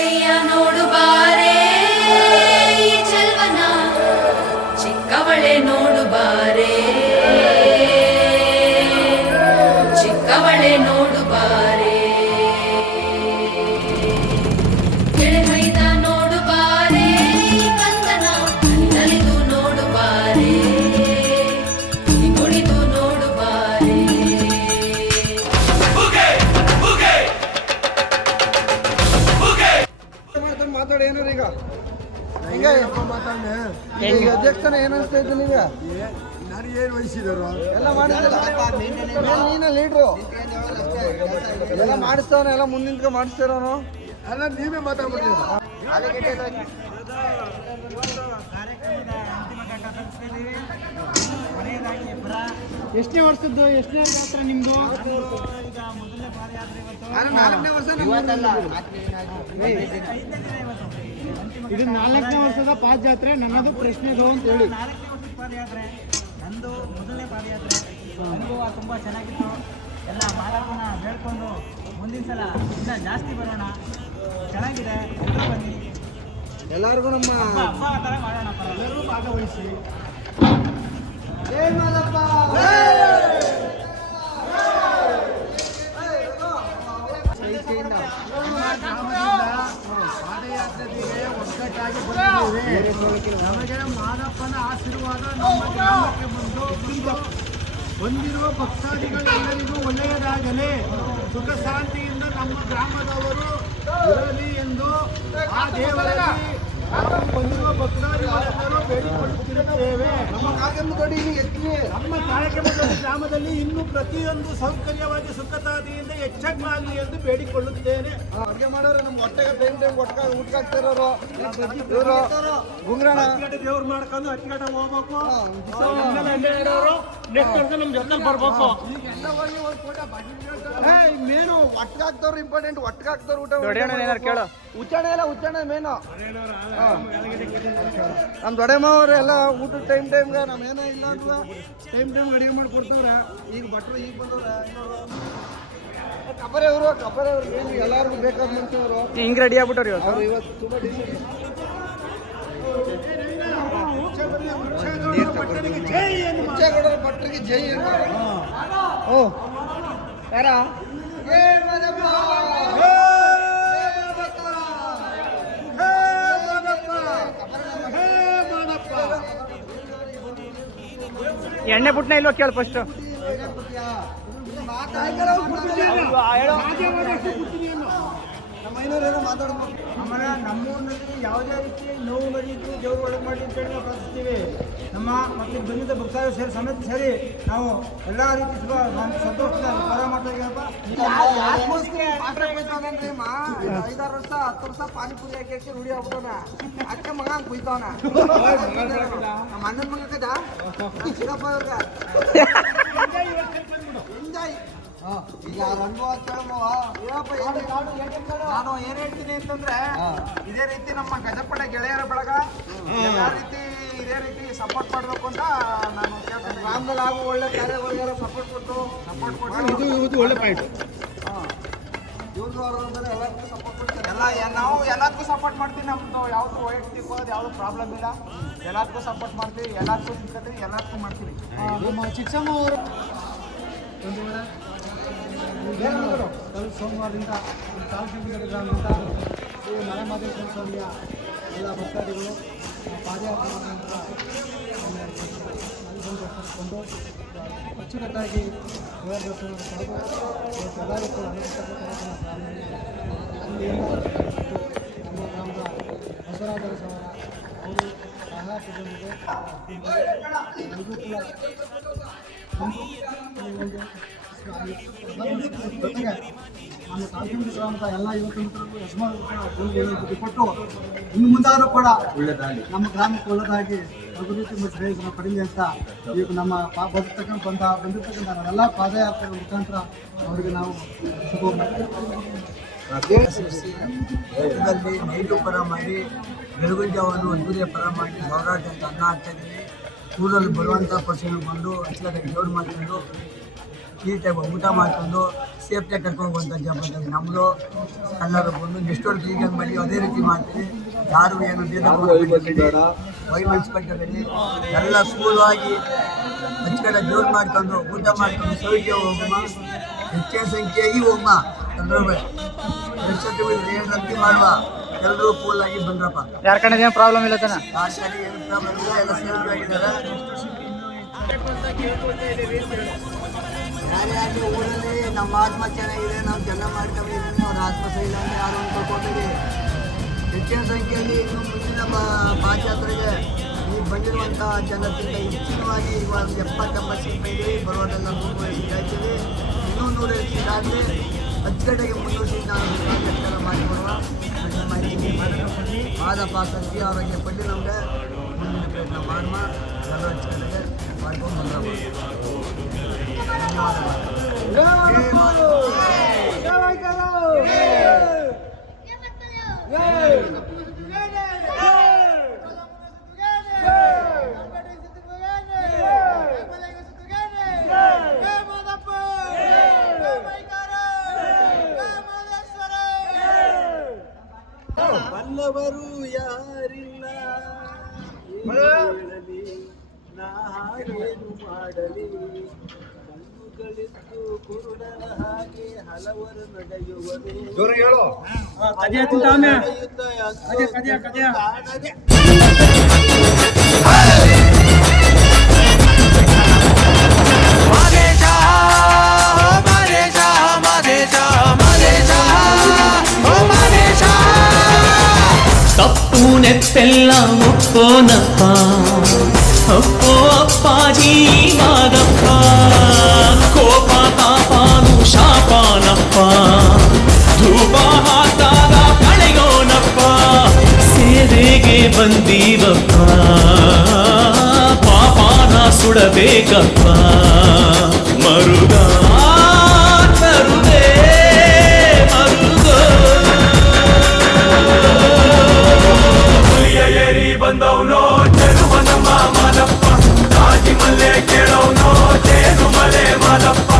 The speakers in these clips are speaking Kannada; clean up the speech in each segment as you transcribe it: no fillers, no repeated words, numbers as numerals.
ಚಿಕ್ಕಯ್ಯ ನೋಡು ಬಾರೆ ಈ ಚೆಲ್ವನ, ಚಿಕ್ಕವಳೆ ನೋಡು ಬಾರೆ, ಚಿಕ್ಕವಳೆ ನೋಡು ಬಾರೆ, ಕೆಳಮೈದ ನೋಡು ಬಾರೆ ಈ ಕಂದನ, ನಲಿದು ನೋಡು ಬಾರೆ, ಕುಣಿದು ನೋಡು ಬಾರೆ. ಮಾತಾಡಿ ಏನಾರ ಈಗ ಹಿಂಗೆ ಈಗ ಅಧ್ಯಕ್ಷನ ಏನು ಅನಿಸ್ತಾ ಇದ್ದೀನಿ ಈಗ ನನಗೇನು ವಹಿಸಿದರು ಎಲ್ಲ ಮಾಡಿಸ್ತಾರ ನೀನ ಲೀಡ್ರು ಎಲ್ಲ ಮಾಡಿಸ್ತವನ ಎಲ್ಲ ಮುಂದಿನ ಮಾಡಿಸ್ತಾರವನು ಅಲ್ಲ ನೀವೇ ಮಾತಾಡ್ಬಿಡ್ತೀರ. ಎಷ್ಟನೇ ವರ್ಷದ್ದು ಎಷ್ಟನೇ ಜಾತ್ರೆ ನಿಮ್ದು? ನಾಲ್ಕನೇ ವರ್ಷ ಇದು 4ನೇ ವರ್ಷದ ಪಾದಯಾತ್ರೆ. ನನ್ನದು ಪ್ರಶ್ನೆದು ಅಂತ ಹೇಳಿ. 4ನೇ ವರ್ಷದ ಪಾದಯಾತ್ರೆ ನಂದು ಮೊದಲನೇ ಪಾದಯಾತ್ರೆ. ಅನುಭವ ತುಂಬ ಚೆನ್ನಾಗಿತ್ತು. ಎಲ್ಲ ಮಾರಾಟನ ಬೇಡ್ಕೊಂಡು ಮುಂದಿನ ಸಲ ಇನ್ನೂ ಜಾಸ್ತಿ ಬರೋಣ. ಚೆನ್ನಾಗಿದೆ, ಎಲ್ಲರೂ ಬನ್ನಿ, ಎಲ್ಲರಿಗೂ ನಮ್ಮ ಹಬ್ಬ ಆ ಥರ ಮಾಡೋಣ. ಎಲ್ಲರೂ ಭಾಗವಹಿಸಿ. ಪಾದಯಾತ್ರೆಗೆ ಒಗ್ಗಟ್ಟಾಗಿ ಬಂದಿದ್ದೇವೆ. ನಮಗೆ ಮಾದಪ್ಪನ ಆಶೀರ್ವಾದ ನಮ್ಮ ಗ್ರಾಮಕ್ಕೆ ಬಂದಿರುವ ಭಕ್ತಾದಿಗಳೆಲ್ಲರಿಗೂ ಒಳ್ಳೆಯದಾಗಲಿ, ಸುಖ ಶಾಂತಿಯಿಂದ ನಮ್ಮ ಗ್ರಾಮದವರು ಇರಲಿ ಎಂದು ಆ ದೇವರಲ್ಲಿ ನಾವು ಬಂದಿರುವ ಭಕ್ತಾದಿಗಳೆಲ್ಲರೂ ಬೇಡಿಕೊಳ್ಳುತ್ತಿರುತ್ತೇವೆ. ನಮ್ಮ ಕಾಗಮ್ಮದೊಡಿ ಎತ್ತಿ ನಮ್ಮ ಕಾರ್ಯಕ್ರಮದಲ್ಲಿ ಗ್ರಾಮದಲ್ಲಿ ಇನ್ನೂ ಪ್ರತಿಯೊಂದು ಸೌಕರ್ಯವಾಗಿ ಸುಖತಾದಿಯಿಂದ ಹೆಚ್ಚಾಗಲಿ ಎಂದು ಬೇಡಿಕೊಳ್ಳುತ್ತೇನೆ. ಅಡುಗೆ ಮಾಡೋರು ನಮ್ಮ ಹೊಟ್ಟೆಗೆ ಟೈಮ್ ಊಟ ಹಾಕ್ತಿರೋರು ಇವರು ಗುಂಗ್ರಣ ದೇವ್ರು ಮಾಡ್ಕೊಂಡು ಹಟ್ಟಿಗಟ್ಟ ಹೋಗ್ಬೇಕು. ಮೇನು ಒಟ್ಟಿಗೆ ಹಾಕ್ತವ್ರು ಇಂಪಾರ್ಟೆಂಟ್, ಒಟ್ಟಿಗೆ ಹಾಕ್ತವ್ರು ಊಟ ಉಚ್ಚಾಣೆ ಎಲ್ಲ ಉಚ್ಚಾಣೆ ಮೇನು. ನಮ್ಮ ದೊಡ್ಡಮ್ಮವ್ರು ಎಲ್ಲ ಊಟದ ಟೈಮ್ಗೆ ನಮ್ಮ ಏನೋ ಇಲ್ಲ ಅಂದ್ವ ಟೈಮ್ ಅಡುಗೆ ಮಾಡಿ ಕೊಡ್ತವ್ರ. ಈಗ ಭಟ್ರು ಈಗ ಬಂದವ್ರ ಕಬರೆ ಅವರು ಏನು ಎಲ್ಲರಿಗೂ ಬೇಕಾದ ಮನುಷ್ಯವರು ಹಿಂಗ್ ರೆಡಿ ಆಗ್ಬಿಟ್ಟವ್ರಿ ಅವ್ರು ಇವತ್ತು ತುಂಬ ಡಿಸಿಷನ್ ಮುಚ್ಚೇಗೌಡರ ಭಟ್ರಿಗೆ ಜೈ ಓ ಯಾರ ಎಣ್ಣೆ ಪುಟ್ನ ಇಲ್ವಾ ಕೇಳ ಫಸ್ಟ್. ಆಮೇಲೆ ನಮ್ಮೂರಿನಲ್ಲಿ ಯಾವುದೇ ರೀತಿ ನೋವು ನಡೆಯಿತು ದೇವರು ಒಳಗೆ ಮಾಡಿ ಅಂತೇಳಿ ನಾವು ಪ್ರಾರ್ಥಿಸ್ತೀವಿ. ನಮ್ಮ ಮತ್ತು ಬಂದಿದ್ದ ಭಕ್ತಾದಿಗಳು ಸೇರಿ ಸಮೇತ ಸೇರಿ ನಾವು ಎಲ್ಲ ರೀತಿ ಸಂತೋಷದ ಪರ ಮಾಡ್ತೀವಿ. 5-6 ವರ್ಷ 10 ವರ್ಷ ಪಾನಿಪುರಿ ಹಾಕಿ ರೂಢಿ ಆಗ್ಬಿಟ್ಟವನ ಅಕ್ಕ ಮಗ ಹಂಗೆ ಕುಯ್ತವನ. ನಮ್ಮ ಅಣ್ಣನ ಮಗ ಕದ ಚಿಕ್ಕಪ್ಪ ಅವ್ರಿಗೆ ಎಂಜಾಯ್. ಈಗ ಅವ್ರ ಅನುಭವ ಕೇಳಮ್ಮವ ನಾನು ಏನ್ ಹೇಳ್ತೀನಿ ಅಂತಂದ್ರೆ, ಇದೇ ರೀತಿ ನಮ್ಮ ಗಜಪಡೆ ಗೆಳೆಯರ ಬಳಗ ಎಲ್ಲ ರೀತಿ ಇದೇ ರೀತಿ ಸಪೋರ್ಟ್ ಮಾಡಬೇಕು ಅಂತ ನಾನು ಕೇಳ್ತೀನಿ. ಗ್ರಾಮದಲ್ಲಿ ಆಗೋ ಒಳ್ಳೆ ಕಾರ್ಯಗಳಿಗೆಲ್ಲ ಸಪೋರ್ಟ್ ಕೊಟ್ಟು ಇದು ಒಳ್ಳೆ ಪಾಯಿಂಟ್. ಇವ್ರದ್ದು ಅವ್ರದ್ದು ಎಲ್ಲರಿಗೂ ಸಪೋರ್ಟ್ ಕೊಡ್ತಾರೆ. ನಾವು ಎಲ್ಲದಕ್ಕೂ ಸಪೋರ್ಟ್ ಮಾಡ್ತೀವಿ. ನಮ್ದು ಯಾವುದು ವೈಯಕ್ತಿಕ ಯಾವುದು ಪ್ರಾಬ್ಲಮ್ ಇಲ್ಲ. ಎಲ್ಲದಕ್ಕೂ ಸಪೋರ್ಟ್ ಮಾಡ್ತೀವಿ, ಎಲ್ಲದಕ್ಕೂ ಸಿಗ್ತದೆ, ಎಲ್ಲದಕ್ಕೂ ಮಾಡ್ತೀವಿ. ನಮ್ಮ ಚಿಕ್ಕಮ್ಮ ಅವರು ಸೋಮವಾರದಿಂದ ತಾಲೂಕಿನ ಗ್ರಾಮದಿಂದ ಈ ಮಲೆಮಹದೇಶ್ವರ ಸ್ವಾಮಿಯ ಎಲ್ಲ ಭಕ್ತಾದಿಗಳು ಪಾದಯಾತ್ರೆ ನಂತರ ಕೊಂಡು ಅಚ್ಚುಕಟ್ಟಾಗಿ ದೇವರ ದರ್ಶನ ಪಡೆದು ಎಲ್ಲರೂ ಕೂಡ ನಮ್ಮ ಗ್ರಾಮದ ಬಸವರಾಜರ ಸವರ ಅವರು ಸಹಾಯಕದೊಂದಿಗೆ ಎಲ್ಲರೂ ಕೂಡ ಜೊತೆಗೆ ನಮ್ಮ ತಾಲೂಕಿನ ಗ್ರಾಮದ ಎಲ್ಲ ಯುವಕ ಮಿತ್ರರು ಯಜಮಾನರು ಕೊಟ್ಟು ಇನ್ನು ಮುಂದಾದರೂ ಕೂಡ ನಮ್ಮ ಗ್ರಾಮಕ್ಕೆ ಒಳ್ಳೆದಾಗಿ ಅಭಿವೃದ್ಧಿ ಮತ್ತು ಶ್ರೇಯಸ್ಸನ್ನು ಪಡೀಲಿ ಅಂತ ಈಗ ನಮ್ಮ ಬಂದಿರ್ತಕ್ಕಂಥ ನಾವೆಲ್ಲ ಪಾದಯಾತ್ರೆಗಳ ಮುಖಾಂತರ ಅವರಿಗೆ ನಾವು ಶುಭ ನೈಟು ಪರ ಮಾಡಿ ಬೆಳಗಿನ ಜಾವನು ಒಂದೂವರೆ ಪರ ಮಾಡಿ ಹೋರಾಟ ಅಂತ ಅನ್ನ ಹಾಕ್ತಾಯಿದ್ದೀವಿ. ಊರಲ್ಲಿ ಬರುವಂಥ ಪರ್ಸನ್ ಬಂದು ಅಚ್ಚಲಾಗಿ ದೇವ್ರು ಮಾಡ್ಕೊಂಡು ನೀಟಾಗಿ ಊಟ ಮಾಡ್ಕೊಂಡು ಸೇಫ್ಟಿಯಾಗಿ ಕರ್ಕೊಂಡು ಹೋಗುವಂಥ ಜವಾಬ್ದಾರಿ ನಮ್ಮದು. ಎಲ್ಲರೂ ಬಂದು ಎಷ್ಟೊಂದು ಕ್ಲೀನ್ ಮಾಡಿ ಅದೇ ರೀತಿ ಮಾಡ್ತೀವಿ. ಯಾರು ಏನು ವೈಮನ್ಸ್ಪಟ್ಟಲ್ಲಿ ಎಲ್ಲ ಸ್ಕೂಲಾಗಿ ಹಚ್ಕಡೆ ಜೋರು ಮಾಡ್ಕೊಂಡು ಊಟ ಮಾಡ್ಕೊಂಡು ಸೌಖ್ಯ ಹೋಗಮ್ಮ, ಹೆಚ್ಚಿನ ಸಂಖ್ಯೆಯಾಗಿ ಹೋಗಮ್ಮ. ಎಲ್ಲರೂ ರದ್ದಿ ಮಾಡುವ, ಎಲ್ಲರೂ ಕೂಲಾಗಿ ಬಂದ್ರಪ್ಪ. ಯಾರ ಕಡೆ ಏನು ಪ್ರಾಬ್ಲಮ್ ಇಲ್ಲ ತಾನೆ? ಆ ಕಡೆ ಏನು ಪ್ರಾಬ್ಲಮ್ ಇಲ್ಲ, ಎಲ್ಲ ಸೇಫ್ಟಿ ಆಗಿದ್ದಾರೆ. ಯಾರೇ ಆಗಲಿ ಊರಲ್ಲಿ ನಮ್ಮ ಆತ್ಮ ಚೆನ್ನಾಗಿದೆ, ನಾವು ಜನ ಮಾಡ್ಕೊಂಡಿದ್ದೀವಿ, ಅವ್ರ ಆತ್ಮ ಸಹ ಇಲ್ಲ ಅಂದರೆ ಯಾರು ಅಂದ್ಕೊಳ್ಬೇಡಿ. ಹೆಚ್ಚಿನ ಸಂಖ್ಯೆಯಲ್ಲಿ ಇನ್ನು ಮುಂದಿನ ಪಾದಯಾತ್ರೆಗೆ ಈ ಬಂದಿರುವಂಥ ಜನಕ್ಕಿಂತ ಹೆಚ್ಚಿನವಾಗಿ ಇವಾಗ 70-80 ಸೀಟ್ ಇದೆ. ಬರೋದೆಲ್ಲ 100 ಸೀಟ್ ಆಗ್ತೀವಿ. ಇನ್ನೂ 100 ಸೀಟ್ ಆದರೆ ಅಚ್ಚುಕಟ್ಟಾಗಿ 300 ಸೀಟ್ ನಾವು ಎಲ್ಲ ಮಾಡಿಕೊಡುವ ಪಾದಪ್ಪ ಸಂಖ್ಯೆ ಅವರಿಗೆ ಪಡ್ಡಿ ನಮಗೆ ಮುಂದಿನ ಪ್ರಯತ್ನ ಮಾಡುವ. ಎಲ್ಲ ಅಚ್ಚುಕಟ್ಟಾಗಿ ಮಾಡ್ಕೊಂಡು ಬಂದವ. ಬಲ್ಲವರು ಯಾರಿಲ್ಲ ಹೇಳಲಿ, ನಾ ಹಾಗೇನು ಮಾಡಲಿ, ಕಣ್ಣುಗಳಿದ್ದು ಕುರುಡನ ಹಾಗೆ ಹಲವರು ನಡೆಯುವರು. ತಪ್ಪು ನೆತ್ತೆಲ್ಲ ಒಪ್ಪೋನಪ್ಪ, ಅಪ್ಪೋ ಅಪ್ಪಾಜಿ ಮಾದಪ್ಪ, ಕೋಪ ತಾಪಾನು ಶಾಪಾನಪ್ಪ, ಧೂಪ ಹಾಕಿದಾಗ ಕಳೆಯೋನಪ್ಪ, ಸೇವೆಗೆ ಬಂದೀವಪ್ಪ, ಪಾಪಾನ ಸುಡಬೇಕಪ್ಪ, ಮರುಗ ತರುದೇ ಮರುಗೋ ಬಂದವನೋ ಚೆಲುವ ನಮ್ಮ ಮಾದಪ್ಪ, ರಾಜಿ ಮಲ್ಲೆ ಕೇಳೋನೋ ಜೇನು ಮಲೆ ಮಾದಪ್ಪ,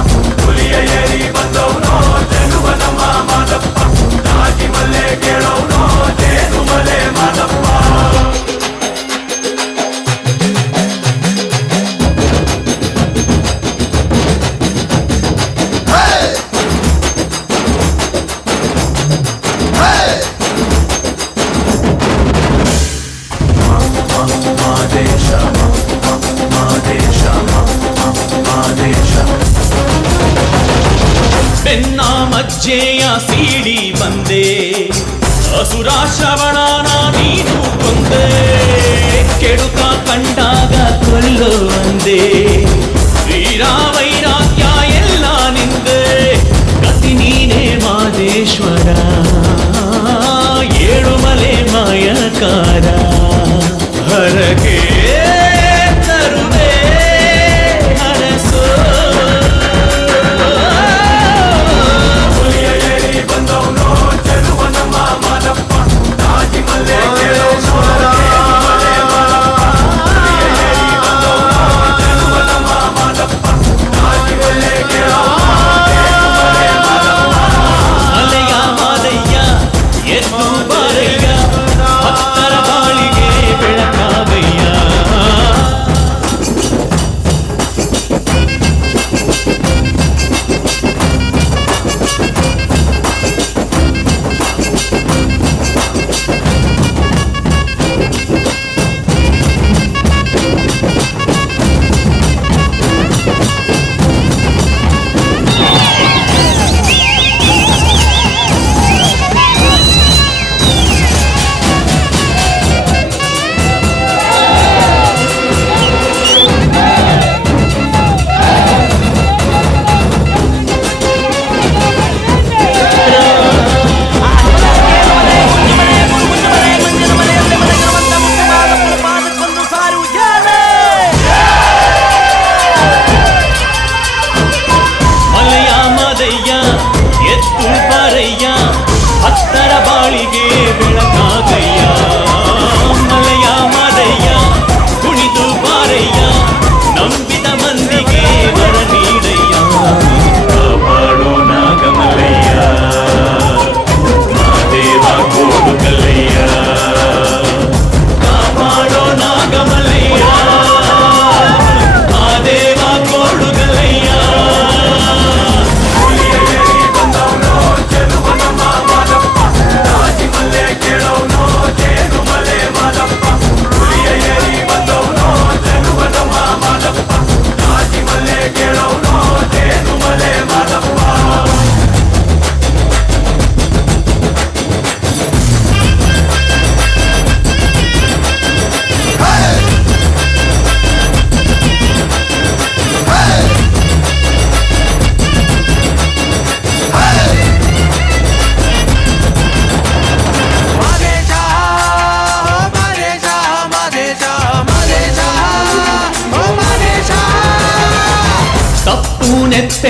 ಹುಲಿಯ ಏರಿ ಬಂದವನೋ ಚೆಲುವ ನಮ್ಮ ಮಾದಪ್ಪ, ರಾಜಿ ಮಲ್ಲೆ ಕೇಳೋನೋ ಜೇನು ಮಲೆ ಮಾದಪ್ಪ. ಬೆನ್ನ ಮಜ್ಜೆಯ ಸೀಡಿ ಬಂದೆ, ಅಸುರ ಶ್ರವಣನ ನೀನು ಕೊಂದೆ, ಕೆಡುಕ ಕಂಡಾಗ ಕೊಲ್ಲೋ ಅಂದೆ, ವೀರ ವೈರಾಗ್ಯ ಎಲ್ಲ ನಿಂದೆ, ಗತಿ ನೀನೇ ಮಾದೇಶ್ವರ, ಏಳುಮಲೆ ಮಾಯಕಾರ, ಹರಕೆ ತರುವೆ ಹರಸೋ ಬಂದವನೋ ಚೆಲುವ ನಮ್ಮ ಮಾದಪ್ಪ, ರಾಜಿ ಮಲ್ಲೆ ಕೇಳೋನೋ ಚೆಲುವ ನಮ್ಮ ಮಾದಪ್ಪ, ರಾಜಿ ಮಲ್ಲೆ ಅಲೆಯ ಮಾದಯ್ಯ ಎದ್ದು ಬಾರಯ್ಯ, ಭಕ್ತರ ಬಾಳಿಗೆ ಬೆಳಕಾಗಯ್ಯ. ನಂಬಿದ ಮಂದಿಗೆ ವರ ನೀಡಯ್ಯ, ಕಾಪಾಡೋ ನಾಗ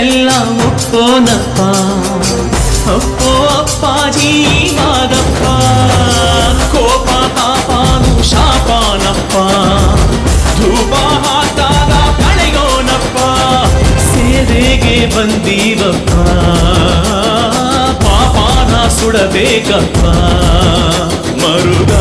ಹೇಳಿದ್ದೆಲ್ಲ ಒಪ್ಪೋನಪ್ಪ, ಒಪ್ಪೋ ಅಪ್ಪಾಜಿ ಮಾದಪ್ಪ. ಕೋಪ ತಾಪಾನು ಶಾಪಾನಪ್ಪ, ಧೂಪ ಹಾಕಿದಾಗ ಕಳೆಯೋನಪ್ಪ. ಸೇವೆಗೆ ಬಂದೀವಪ್ಪ, ಪಾಪಾನ ಸುಡಬೇಕಪ್ಪ. ಮರುಗ